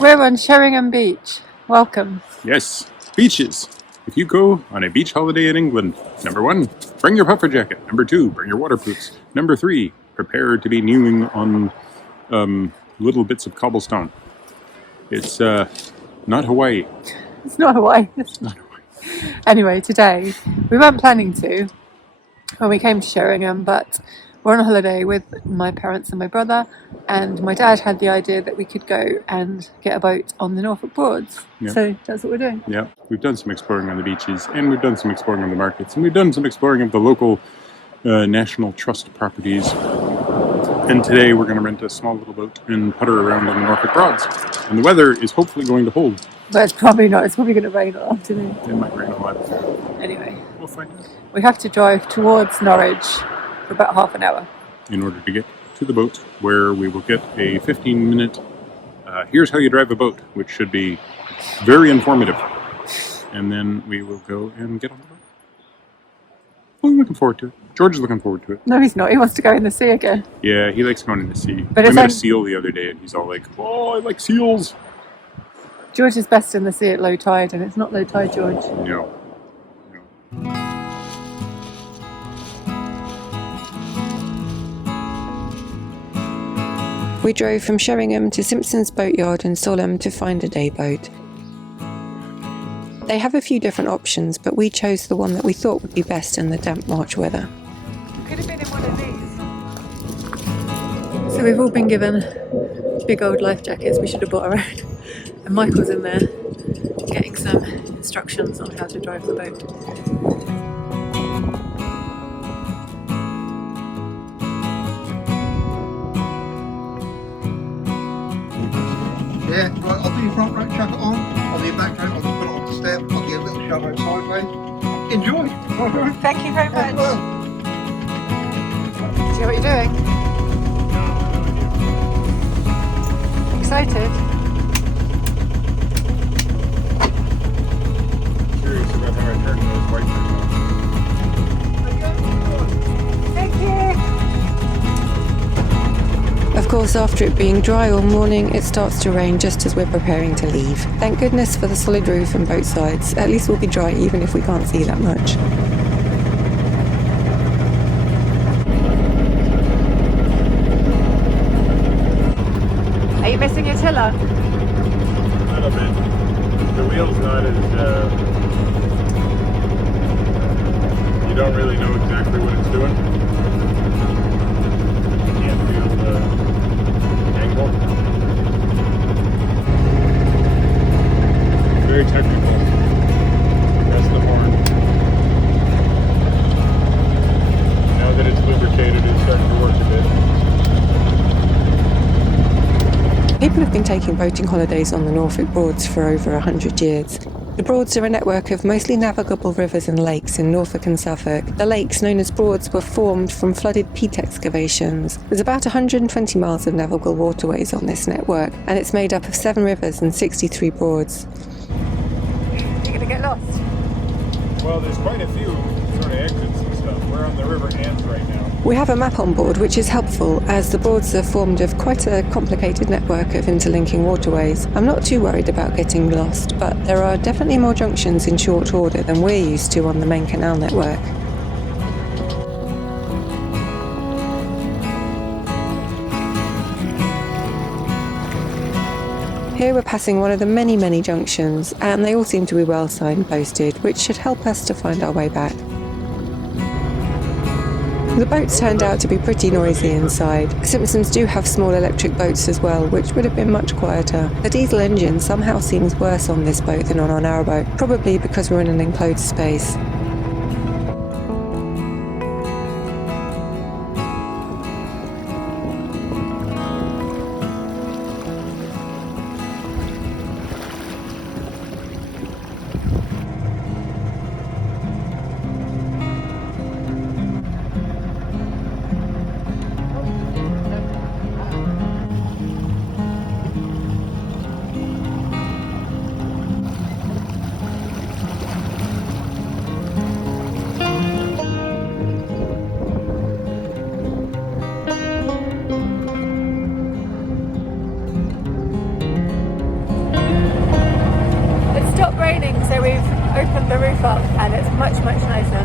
We're on Sheringham Beach. Welcome. Yes, beaches. If you go on a beach holiday in England, number 1, bring your puffer jacket. Number 2, bring your waterproofs. Number 3, prepare to be kneeling on little bits of cobblestone. It's not Hawaii. It's not Hawaii. It's not Hawaii. Anyway, today we weren't planning to when we came to Sheringham, but we're on a holiday with my parents and my brother, and my dad had the idea that we could go and get a boat on the Norfolk Broads. Yeah. So that's what we're doing. Yeah, we've done some exploring on the beaches, and we've done some exploring on the markets, and we've done some exploring of the local National Trust properties. And today we're going to rent a small little boat and putter around on the Norfolk Broads. And the weather is hopefully going to hold. But it's probably not. It's probably going to rain all afternoon. It might rain a lot. Anyway, We'll find out. we have to drive towards Norwich for about half an hour. In order to get to the boat, where we will get a 15-minute here's how you drive a boat, which should be very informative. And then we will go and get on the boat. I'm looking forward to it. George is looking forward to it. No, he's not. He wants to go in the sea again. Yeah, he likes going in the sea. But I it's met a on- seal the other day, and he's all like, "Oh, I like seals." George is best in the sea at low tide, and it's not low tide, George. No. We drove from Sheringham to Simpson's Boatyard in Solham to find a day boat. They have a few different options, but we chose the one that we thought would be best in the damp March weather. Could have been in one of these. So we've all been given big old life jackets we should have bought our own. And Michael's in there getting some instructions on how to drive the boat. Yeah, right, I'll do your front row, chuck it on. I'll do your back row, I'll just put it on the step. I'll get a little shove out sideways. Enjoy. Thank you very much. Well, See what you're doing? Excited? Curious about how I turn those wipers on. Thank you. Of course, after it being dry all morning, it starts to rain just as we're preparing to leave. Thank goodness for the solid roof and both sides. At least we'll be dry even if we can't see that much. Are you missing your tiller? A little bit. The wheel's not as, you don't really know exactly what it's doing. You can't feel the angle. Very technical. Press the horn. Now that it's lubricated, it's starting to work a bit. People have been taking boating holidays on the Norfolk Broads for over 100 years. The Broads are a network of mostly navigable rivers and lakes in Norfolk and Suffolk. The lakes, known as Broads, were formed from flooded peat excavations. There's about 120 miles of navigable waterways on this network, and it's made up of 7 rivers and 63 broads. You're going to get lost. Well, there's quite a few sort of exits and stuff. We're on the River Anse right now. We have a map on board, which is helpful, as the Broads are formed of quite a complicated network of interlinking waterways. I'm not too worried about getting lost, but there are definitely more junctions in short order than we're used to on the main canal network. Here we're passing one of the many junctions, and they all seem to be well signposted, which should help us to find our way back. The boats turned out to be pretty noisy inside. Simpsons do have small electric boats as well, which would have been much quieter. The diesel engine somehow seems worse on this boat than on our narrowboat, probably because we're in an enclosed space. stopped raining, so we've opened the roof up and it's much nicer.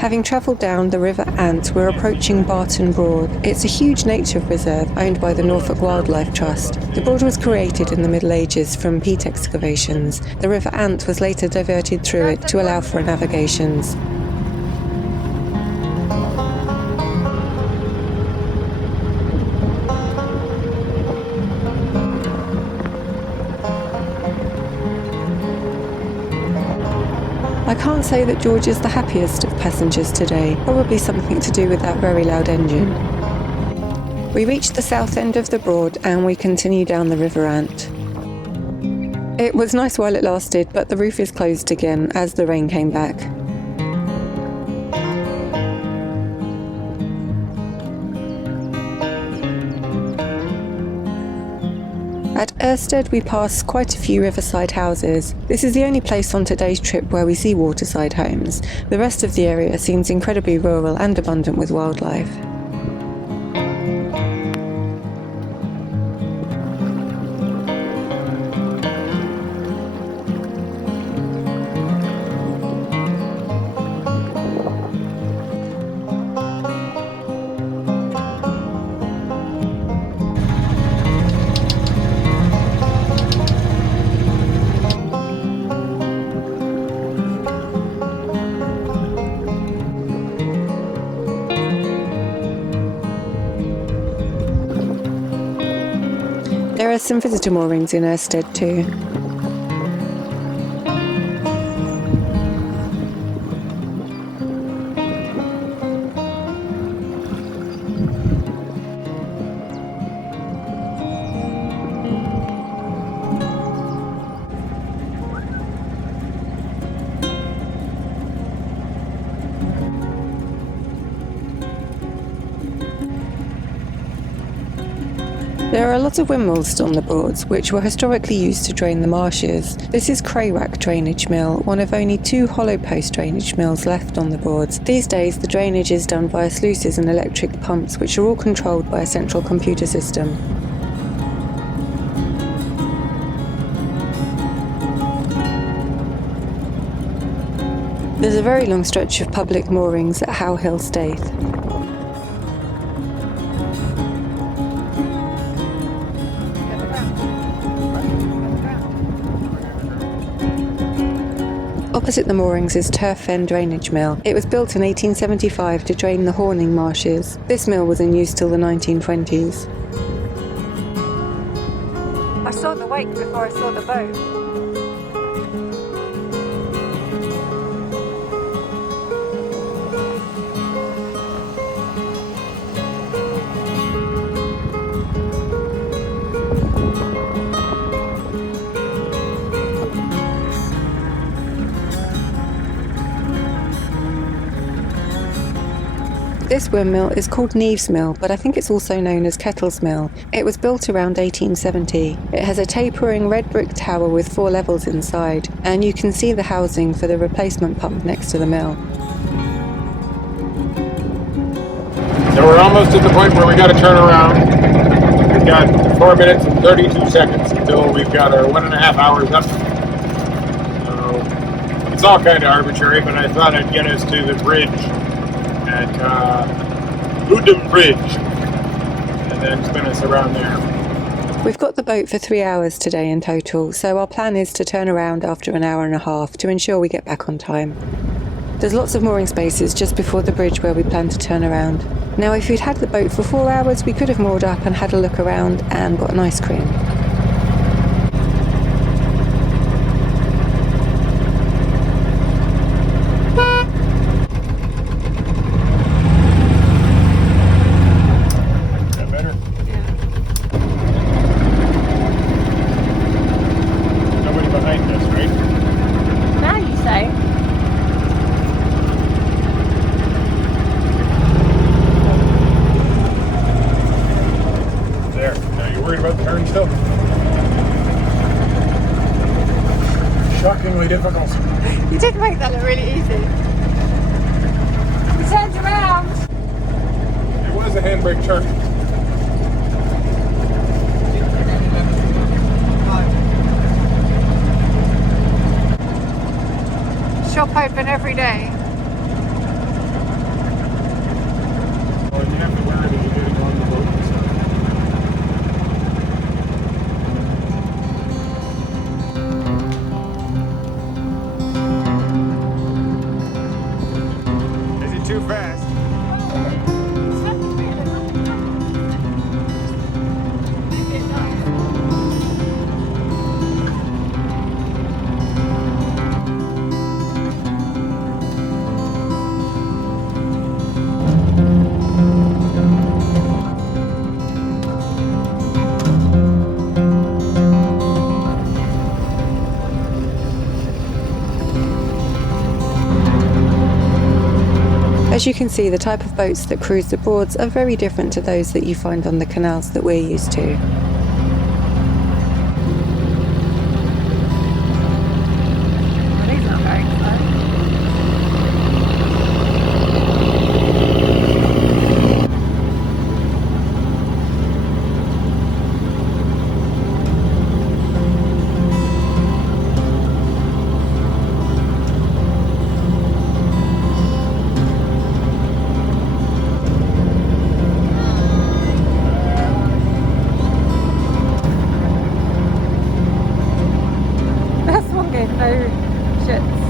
Having travelled down the River Ant, we're approaching Barton Broad. It's a huge nature reserve owned by the Norfolk Wildlife Trust. The Broad was created in the Middle Ages from peat excavations. The River Ant was later diverted through it to allow for navigations. I can't say that George is the happiest of passengers today, probably something to do with that very loud engine. We reached the south end of the Broad and we continue down the River Ant. It was nice while it lasted, but the roof is closed again as the rain came back. At Irstead we pass quite a few riverside houses. This is the only place on today's trip where we see waterside homes. The rest of the area seems incredibly rural and abundant with wildlife. There are some visitor moorings in Irstead too. There are a lot of windmills on the Broads, which were historically used to drain the marshes. This is Craywhack Drainage Mill, one of only 2 hollow post drainage mills left on the Broads. These days the drainage is done via sluices and electric pumps, which are all controlled by a central computer system. There's a very long stretch of public moorings at How Hill Staithe. Opposite the moorings is Turf Fen Drainage Mill. It was built in 1875 to drain the Horning marshes. This mill was in use till the 1920s. I saw the wake before I saw the boat. This windmill is called Neaves Mill, but I think it's also known as Kettle's Mill. It was built around 1870. It has a tapering red brick tower with 4 levels inside, and you can see the housing for the replacement pump next to the mill. So we're almost at the point where we got to turn around. We've got 4 minutes and 32 seconds until we've got our 1.5 hours up. So it's all kind of arbitrary, but I thought I'd get us to the bridge at Ludham Bridge and then spin us around there. We've got the boat for 3 hours today in total, so our plan is to turn around after an hour and a half to ensure we get back on time. There's lots of mooring spaces just before the bridge where we plan to turn around. Now if we'd had the boat for 4 hours we could have moored up and had a look around and got an ice cream. Shockingly difficult. You did make that look really easy. We turned around. It was a handbrake turn. shop open every day? Well, you have to wear it if you're getting on the boat and stuff. Is it too fast? As you can see, the type of boats that cruise the Broads are very different to those that you find on the canals that we're used to. These aren't very exciting. This one gave no shits.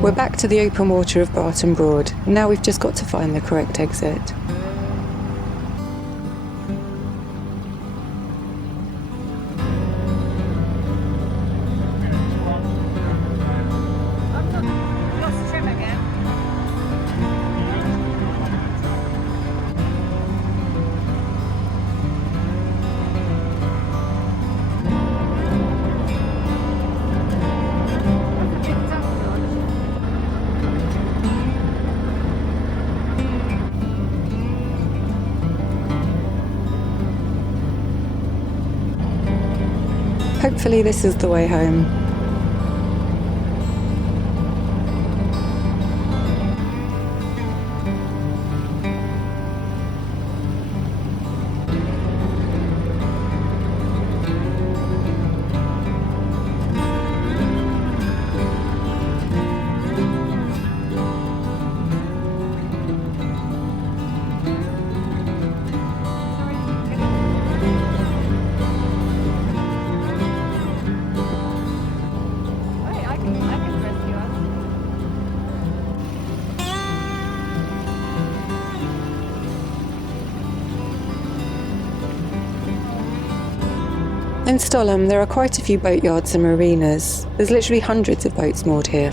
We're back to the open water of Barton Broad. Now we've just got to find the correct exit. Lost trim again. Hopefully this is the way home. I can rescue us. In Stollham, there are quite a few boatyards and marinas. There's literally hundreds of boats moored here.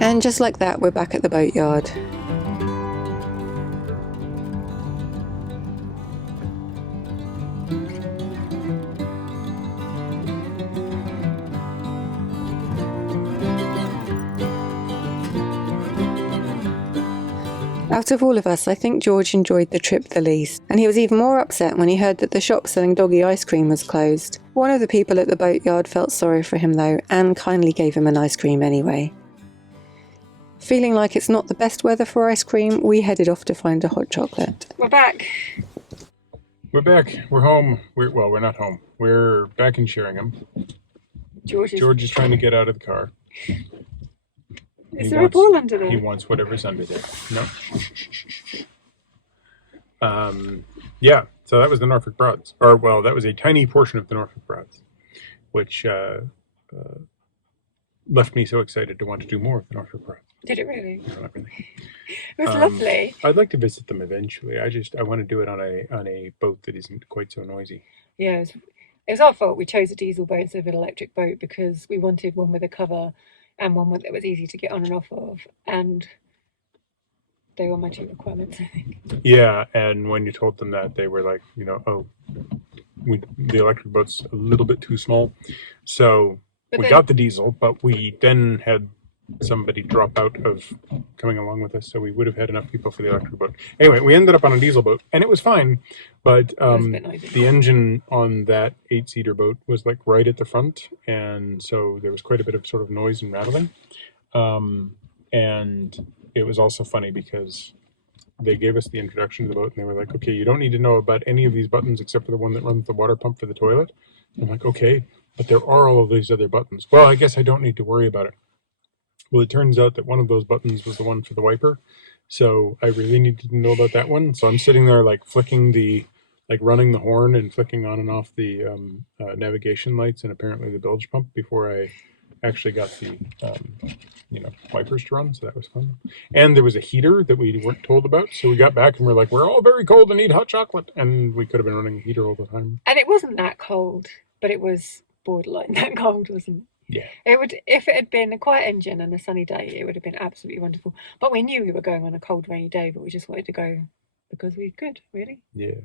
And just like that, we're back at the boatyard. Out of all of us, I think George enjoyed the trip the least, and he was even more upset when he heard that the shop selling doggy ice cream was closed. One of the people at the boatyard felt sorry for him though, and kindly gave him an ice cream anyway. Feeling like it's not the best weather for ice cream, we headed off to find a hot chocolate. We're back. We're back. We're home. We're not home. We're back in Sheringham. George George is trying to get out of the car. Is there a ball under there? He wants whatever's under there. No. Yeah, so that was the Norfolk Broads. Or, well, that was a tiny portion of the Norfolk Broads, which left me so excited to want to do more of the Norfolk Broads. Did it really? No, not really. It was lovely. I'd like to visit them eventually. I want to do it on a boat that isn't quite so noisy. Yeah, it was our fault. We chose a diesel boat instead of an electric boat because we wanted one with a cover and one that was easy to get on and off of. And they were my two requirements, I think. Yeah, and when you told them that, they were like, the electric boat's a little bit too small. So we got the diesel, but we then had somebody drop out of coming along with us, so we would have had enough people for the electric boat. Anyway, we ended up on a diesel boat, and it was fine, but the engine on that 8-seater boat was like right at the front, and so there was quite a bit of sort of noise and rattling. And it was also funny because they gave us the introduction to the boat, and they were like, okay, you don't need to know about any of these buttons except for the one that runs the water pump for the toilet. I'm like, okay, but there are all of these other buttons. Well, I guess I don't need to worry about it. Well, it turns out that one of those buttons was the one for the wiper. So I really needed to know about that one. So I'm sitting there like running the horn and flicking on and off the navigation lights and apparently the bilge pump before I actually got the wipers to run. So that was fun. And there was a heater that we weren't told about. So we got back and we're like, we're all very cold and need hot chocolate. And we could have been running a heater all the time. And it wasn't that cold, but it was borderline that cold, wasn't it? Yeah. It would, if it had been a quiet engine and a sunny day, it would have been absolutely wonderful. But we knew we were going on a cold, rainy day, but we just wanted to go because we could, really. Yeah.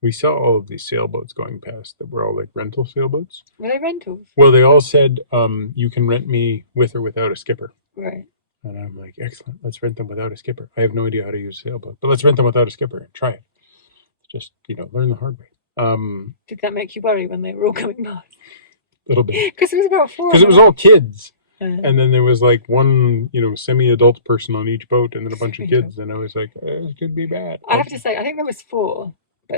We saw all of these sailboats going past that were all like rental sailboats. Were they rentals? Well, they all said, you can rent me with or without a skipper. Right. And I'm like, excellent. Let's rent them without a skipper. I have no idea how to use a sailboat, but let's rent them without a skipper and try it. Just, learn the hard way. Did that make you worry when they were all coming past? A little bit. Because it was about 4. Because it was all kids. And then there was like one, semi-adult person on each boat and then a bunch of kids. And I was like, this could be bad. I have to say, I think there was 4,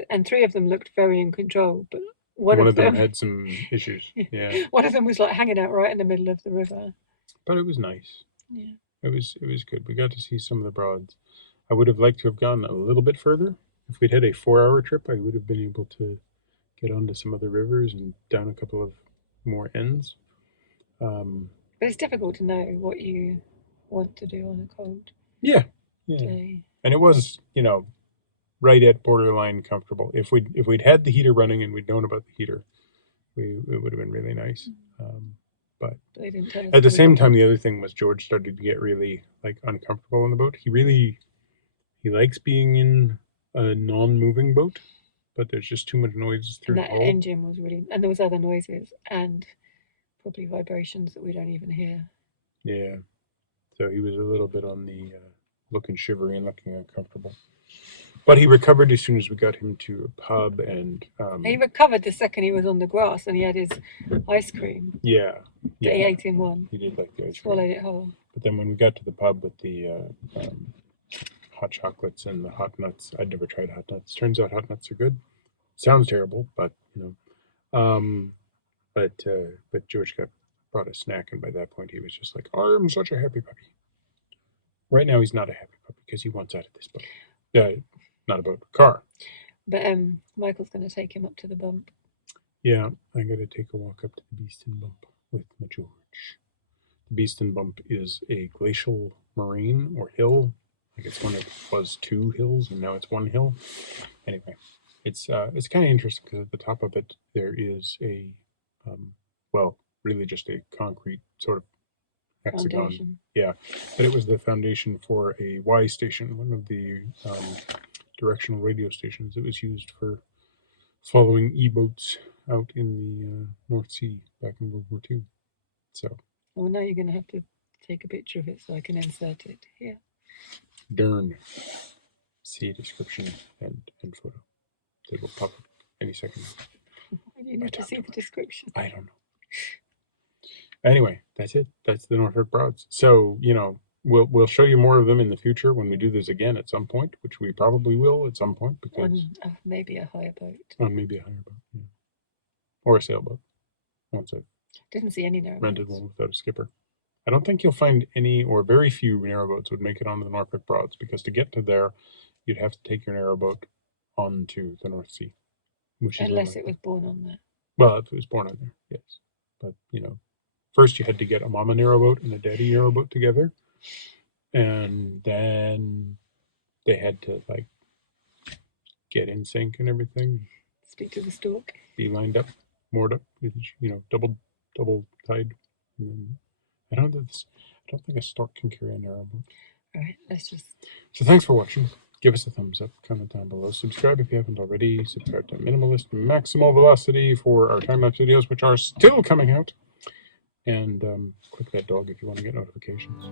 and 3 of them looked very in control. But one of them had some issues. Yeah. One of them was like hanging out right in the middle of the river. But it was nice. Yeah. It was good. We got to see some of the Broads. I would have liked to have gone a little bit further. If we'd had a 4-hour trip, I would have been able to get onto some other rivers and down a couple of more ends. But it's difficult to know what you want to do on a cold day. And it was, right at borderline comfortable. If we'd had the heater running and we'd known about the heater, it would have been really nice. But they didn't tell us at the same time, the other thing was George started to get really like uncomfortable on the boat. He likes being in a non-moving boat, but there's just too much noise through the hull. That engine was really, and there was other noises and probably vibrations that we don't even hear. Yeah, so he was a little bit on the looking shivery and looking uncomfortable. But he recovered as soon as we got him to a pub, and he recovered the second he was on the grass and he had his ice cream. Yeah. That he ate in one. He did like the ice cream. Swallowed it whole. But then when we got to the pub with the hot chocolates and the hot nuts, I'd never tried hot nuts. Turns out hot nuts are good. Sounds terrible, but but George brought a snack, and by that point he was just like, I'm such a happy puppy. Right now he's not a happy puppy because he wants out of this boat. Not a boat, car. But Michael's going to take him up to the bump. Yeah, I'm going to take a walk up to the Beeston Bump with my George. The Beeston Bump is a glacial moraine or hill. Like it's when it was 2 hills and now it's 1 hill. Anyway, it's kind of interesting because at the top of it there is a really just a concrete sort of hexagon. Foundation. Yeah, but it was the foundation for a Y station, one of the directional radio stations that was used for following E-boats out in the North Sea back in World War II. So. Well, now you're going to have to take a picture of it so I can insert it here. Darn. See description and photo. They will pop up any second. You need to see the description. I don't know. Anyway, that's it. That's the Norfolk Broads. So, we'll show you more of them in the future when we do this again at some point, which we probably will at some point because on maybe a higher boat. On maybe a higher boat, yeah. Or a sailboat. Didn't see any narrowboats. rented one without a skipper. I don't think you'll find any or very few narrowboats would make it onto the Norfolk Broads, because to get to there, you'd have to take your narrowboat onto the North Sea. Which is Unless unlikely. it was born on there. Well, if it was born on there, yes. But, first you had to get a mama narrowboat and a daddy narrowboat together. And then they had to, get in sync and everything. Speak to the stork. Be lined up, moored up, double tied. And then, I don't think a stork can carry a narrowboat. Alright, let's just... So thanks for watching. Give us a thumbs up, comment down below, subscribe if you haven't already, subscribe to Minimalist Maximal Velocity for our time-lapse videos, which are still coming out. And click that dog if you want to get notifications.